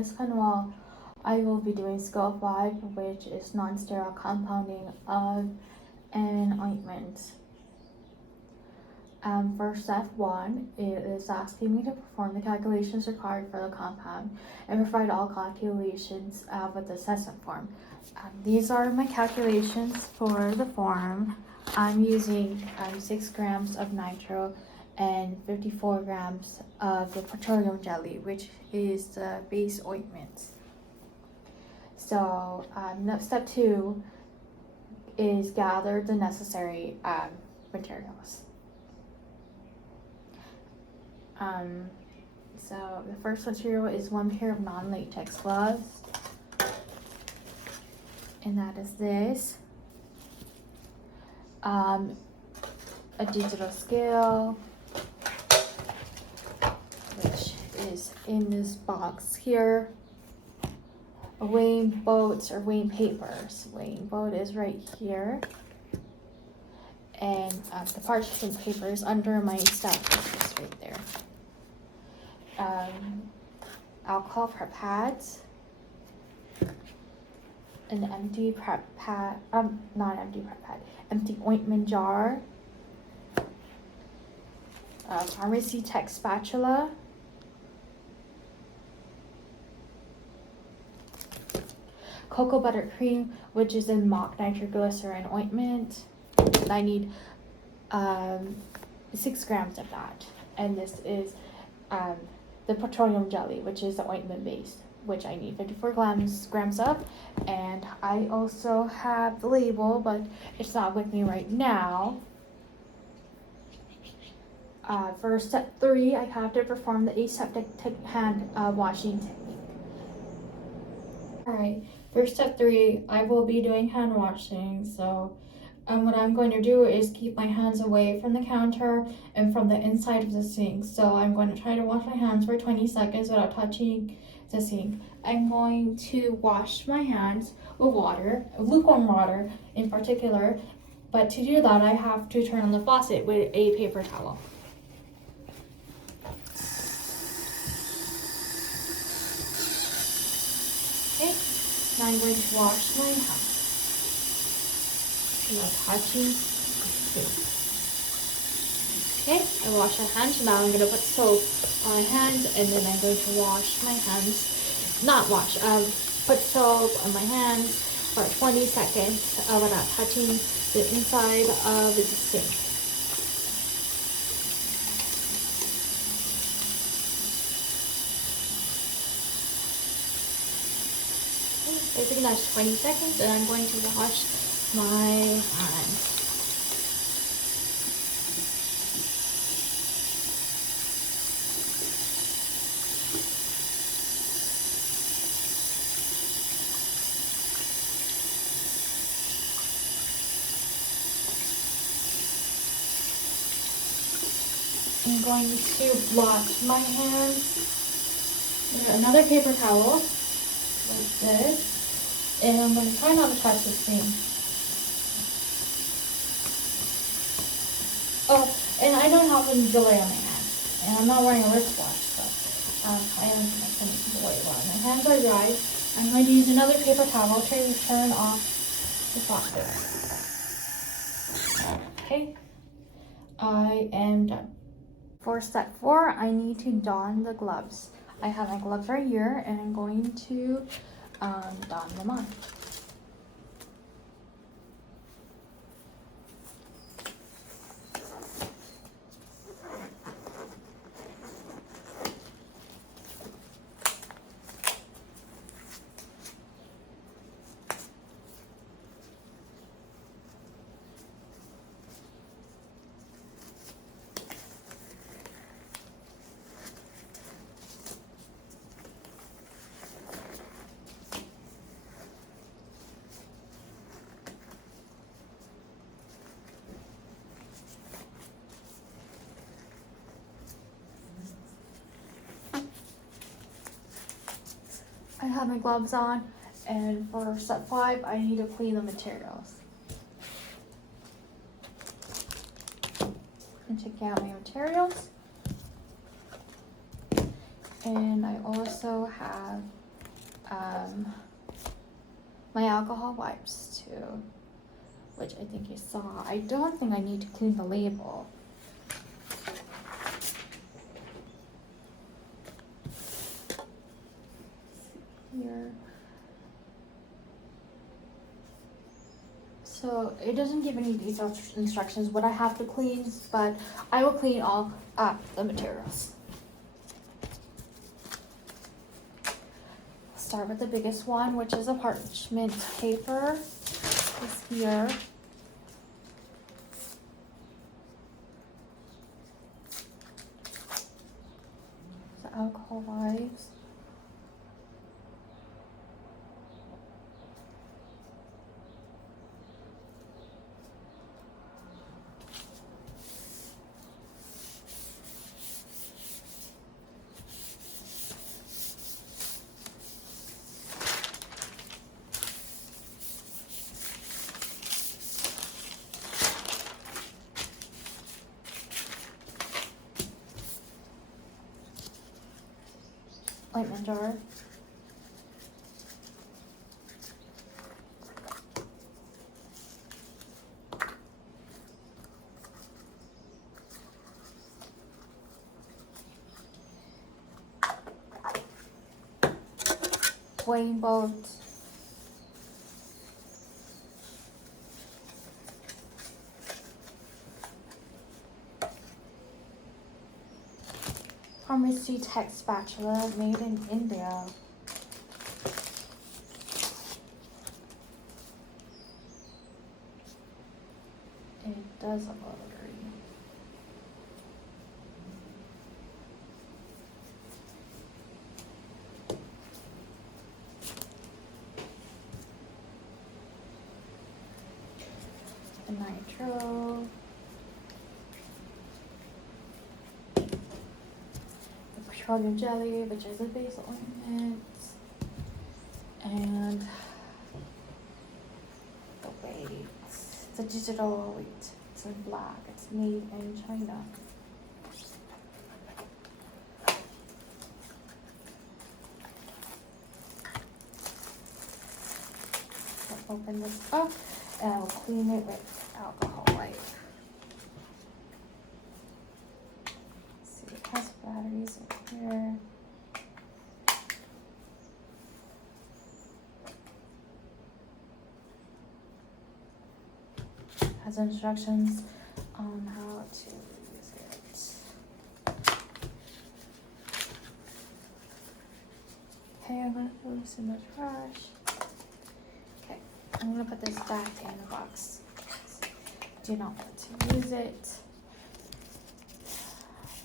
Miss Canwell, I will be doing skill 5, which is non-sterile compounding of an ointment. For step 1, it is asking me to perform the calculations required for the compound and provide all calculations with the assessment form. These are my calculations for the form. I'm using 6 grams of nitro and 54 grams of the petroleum jelly, which is the base ointment. So step 2 is gather the necessary materials. So the first material is 1 pair of non-latex gloves, and that is this. A digital scale, which is in this box here. A weighing boat or weighing papers. Weighing boat is right here. And the parchment paper is under my stuff, is right there. Alcohol prep pads. An empty prep pad, not empty prep pad, empty ointment jar. Pharmacy Tech spatula. Cocoa butter cream, which is in mock nitroglycerin ointment. I need 6 grams of that. And this is the petroleum jelly, which is the ointment base, which I need 54 grams of. And I also have the label, but it's not with me right now. For step 3, I have to perform the aseptic hand washing technique. Alright, for step 3, I will be doing hand washing. So what I'm going to do is keep my hands away from the counter and from the inside of the sink. So I'm going to try to wash my hands for 20 seconds without touching the sink. I'm going to wash my hands with water, lukewarm water in particular. But to do that, I have to turn on the faucet with a paper towel. Okay, now I'm going to wash my hands without touching the sink. Okay, I wash my hands. Now I'm going to put soap on my hands, and then I'm going to wash my hands. Put soap on my hands for 20 seconds without touching the inside of the sink. Okay, basically that's 20 seconds, and I'm going to wash my hands. I'm going to wash my hands with another paper towel, like this, and I'm going to try not to touch the sink. Oh, and I don't have any delay on my hands, and I'm not wearing a wristwatch, so I am going to delay while my hands are dry. I'm going to use another paper towel to turn off the faucet. Okay, I am done. For step 4, I need to don the gloves. I have my gloves right here, and I'm going to don them on. I have my gloves on, and for step 5, I need to clean the materials. And take out my materials. And I also have my alcohol wipes too, which I think you saw. I don't think I need to clean the label. Here. So it doesn't give any detailed instructions what I have to clean, but I will clean all the materials. Start with the biggest one, which is a parchment paper. This here. The alcohol wipes. Ointment jar. Weighing boat. Pharmacy Tech spatula made in India. It does look a little dirty. The nitro. Petroleum jelly, which is a base ointment, and the weight. It's a digital weight. It's in black. It's made in China. I'll open this up and I'll clean it with alcohol wipe. Has batteries over here. Has instructions on how to use it. Okay, I'm gonna throw this in the trash. Okay, I'm gonna put this back in the box. Do not want to use it.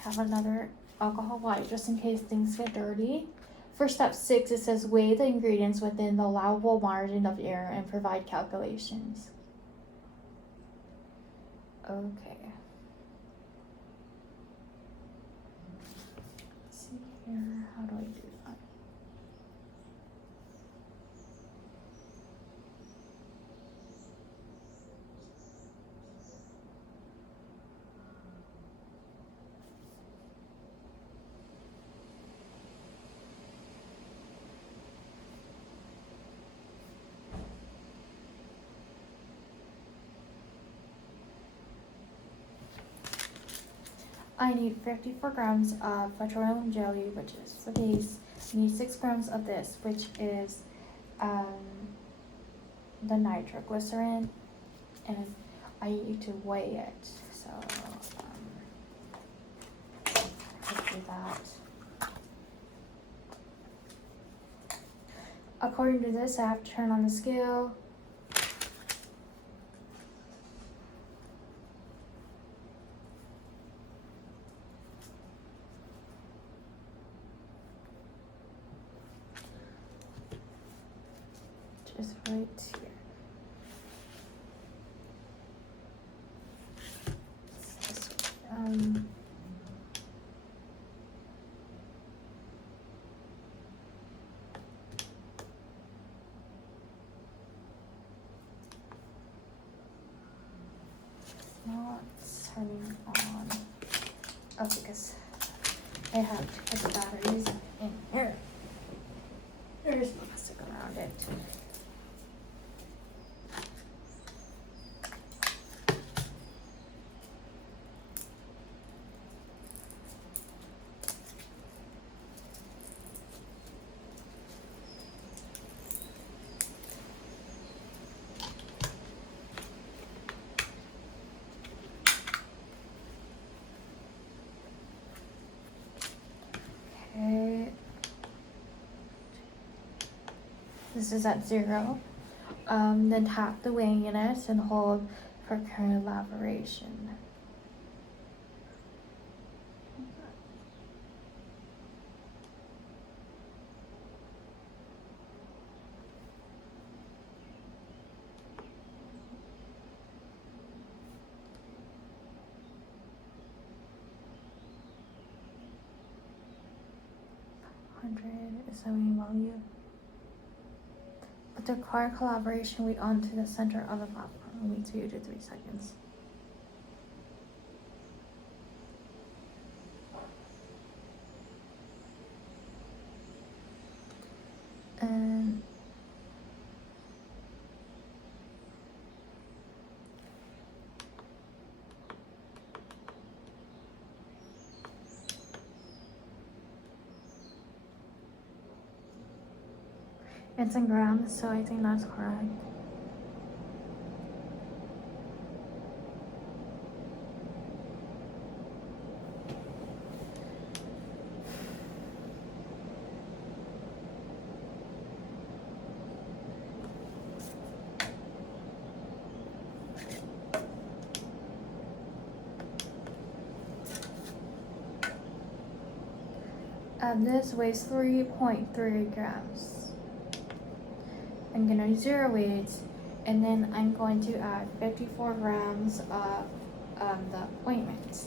Have another alcohol wipe just in case things get dirty. For step 6, it says weigh the ingredients within the allowable margin of error and provide calculations. Okay. Let's see here. How do I do that? I need 54 grams of petroleum jelly, which is the base. I need 6 grams of this, which is the nitroglycerin, and I need to weigh it. So let's do that. According to this, I have to turn on the scale. Just right here. Not turning on. Oh, because I have to put the batteries in here. There's one. This is at 0. Then tap the weighing unit and hold for collaboration. Is the weighing value. Put the required collaboration weight onto the center of the platform. Wait 2 to 3 seconds. And it's in grams, so I think that's correct. And this weighs 3.3 grams. I'm gonna zero weight, and then I'm going to add 54 grams of the ointment.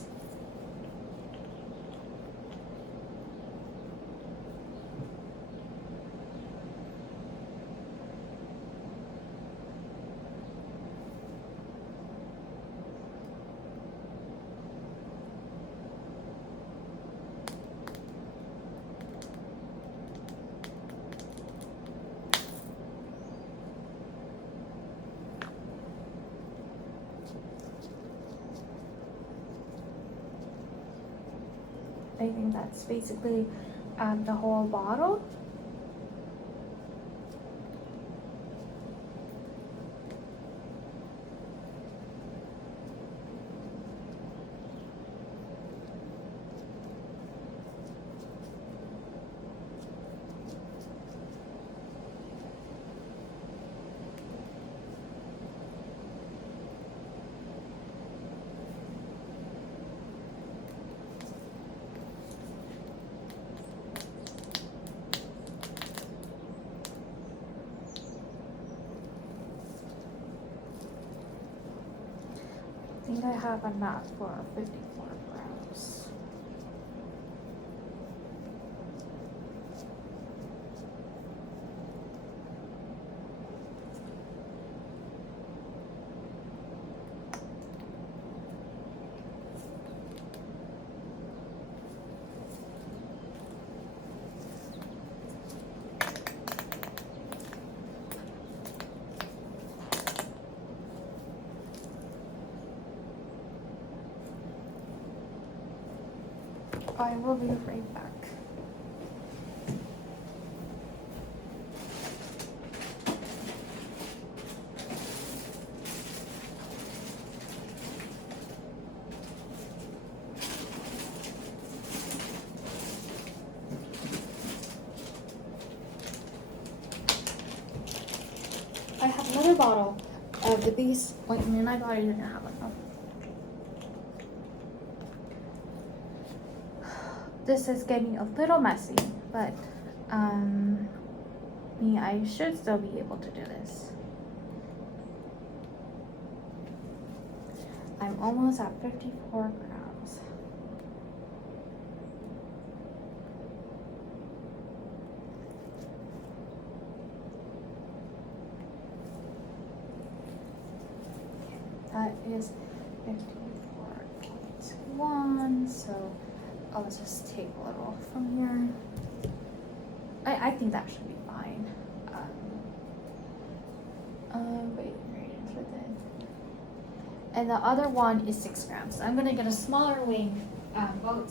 I think that's basically the whole bottle. I think I have enough for 54 grams. I will be right back. I have another bottle of the base ointment. I thought I didn't have enough. This is getting a little messy, but I should still be able to do this. I'm almost at 54 grams. That is 54.1, so I'll just take a little from here. I think that should be fine. Wait, and the other one is 6 grams. So I'm gonna get a smaller weighing boat.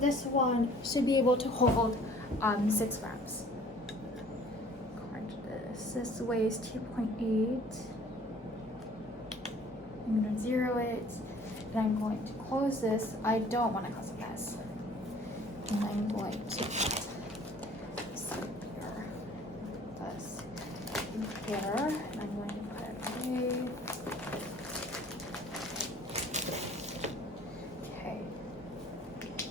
This one should be able to hold 6 grams. According to this weighs 2.8. I'm going to zero it, and I'm going to close this. I don't want to cause a mess. And I'm going to put this here, this here, and I'm going to put it away. Okay,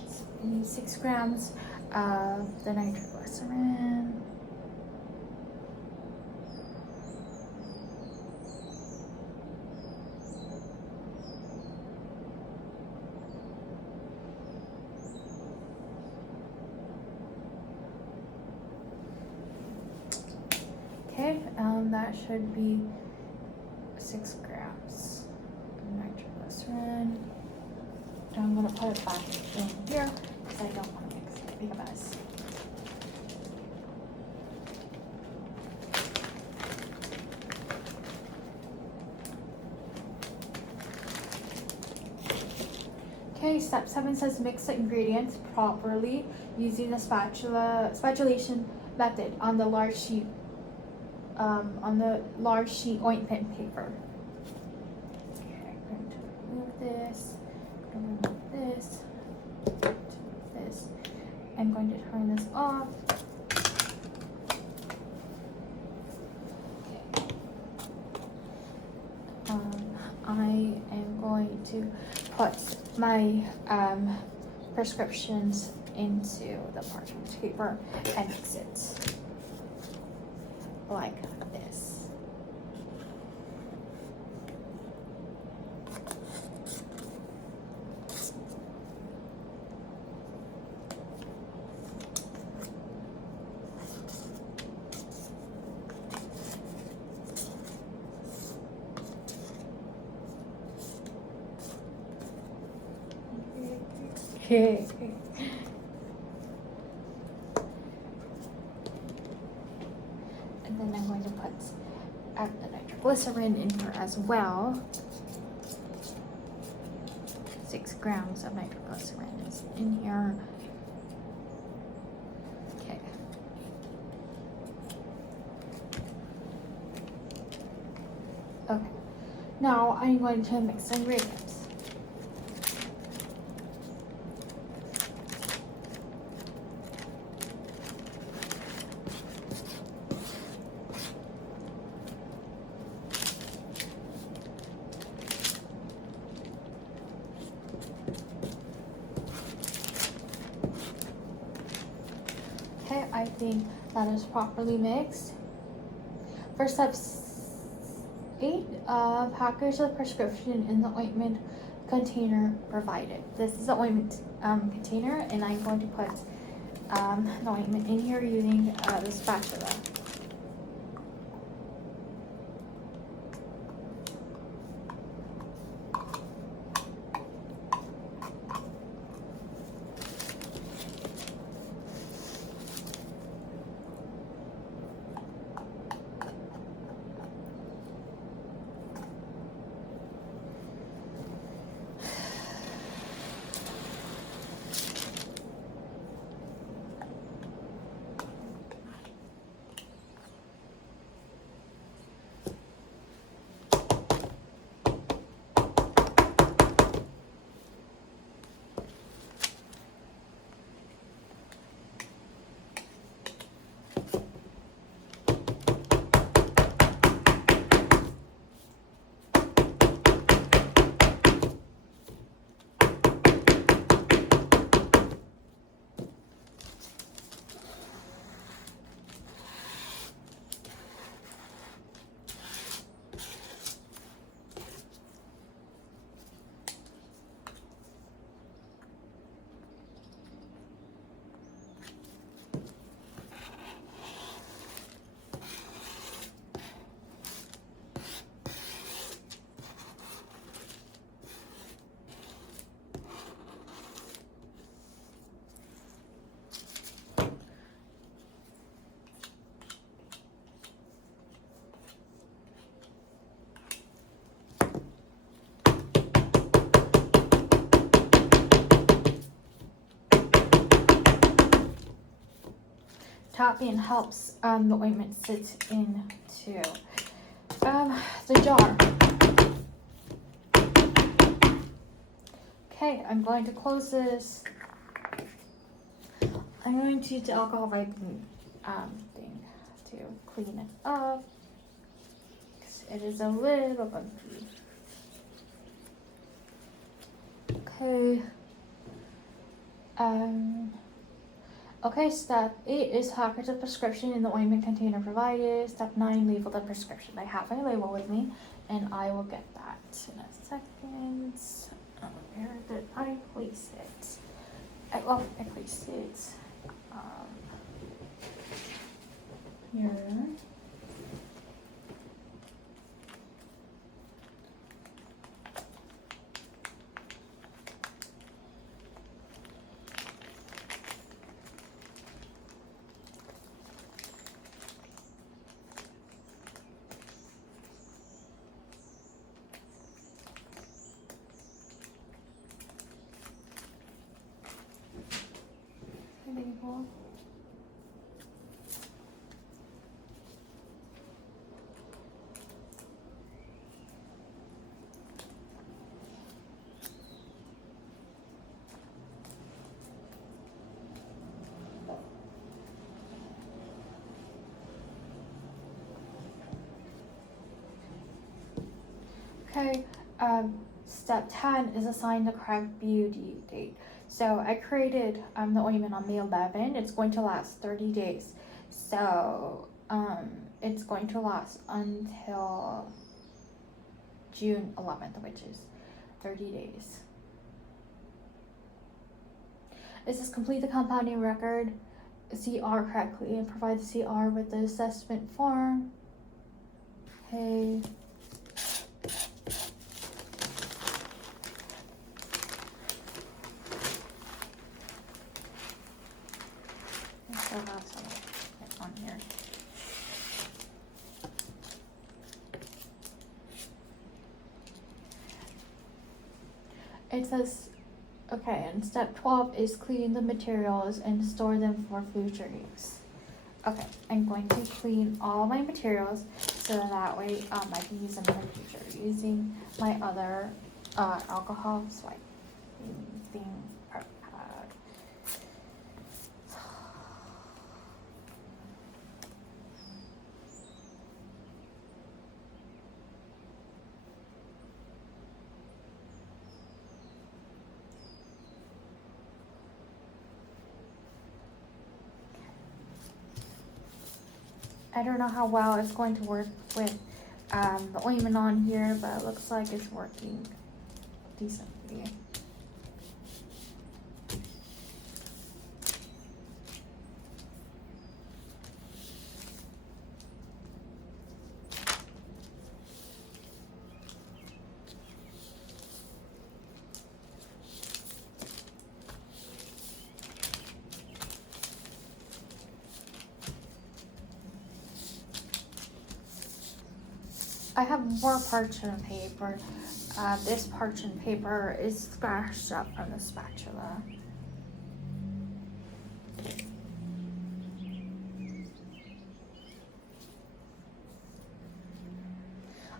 so we need 6 grams of the nitroglycerin. Okay, that should be 6 grams of nitroglycerin. And I'm gonna put it back in here because I don't want to make a mess. Okay, step 7 says mix the ingredients properly using the spatulation method on the large sheet ointment paper. Okay, I'm going to remove this. This. I'm going to turn this off. Okay. I am going to put my prescriptions into the parchment paper and mix it like this. Okay. And then I'm going to put the nitroglycerin in here as well. 6 grams of nitroglycerin is in here. Okay. Okay. Now I'm going to mix the ingredients. Okay, I think that is properly mixed. For step 8, package the prescription in the ointment container provided. This is the ointment container, and I'm going to put the ointment in here using the spatula. Tapping helps the ointment sit into the jar. Okay, I'm going to close this. I'm going to use the alcohol wiping thing to clean it up. 'Cause it is a little bumpy. Okay. Okay, step 8 is package the prescription in the ointment container provided. Step 9, label the prescription. I have my label with me, and I will get that in a second. Where did I place it? I placed it here. Label. Okay, step 10 is assign the correct beauty date. So I created the ointment on May 11. It's going to last 30 days. So it's going to last until June 11th, which is 30 days. It says complete the compounding record, CR correctly, and provide the CR with the assessment form. Okay. I still have some on here. It says, okay, and step 12 is clean the materials and store them for future use. Okay, I'm going to clean all my materials so that way I can use them in the future using my other alcohol swipe thing. I don't know how well it's going to work with the ointment on here, but it looks like it's working decently. I have more parchment paper. This parchment paper is scratched up from the spatula.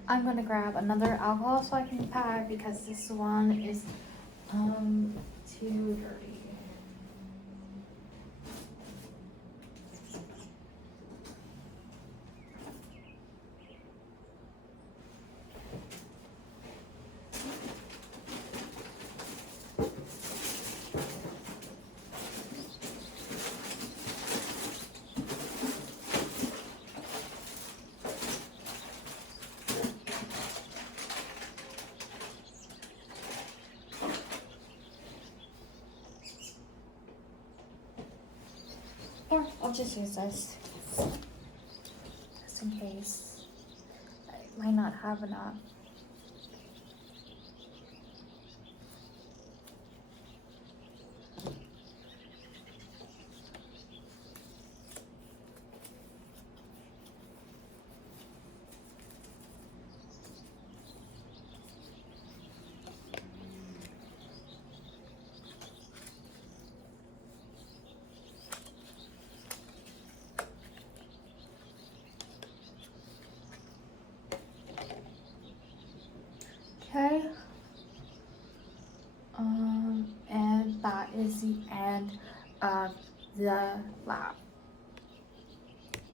I'm gonna grab another alcohol swiping pad because this one is too dirty. Or I'll just use this, just in case. I might not have enough. Okay.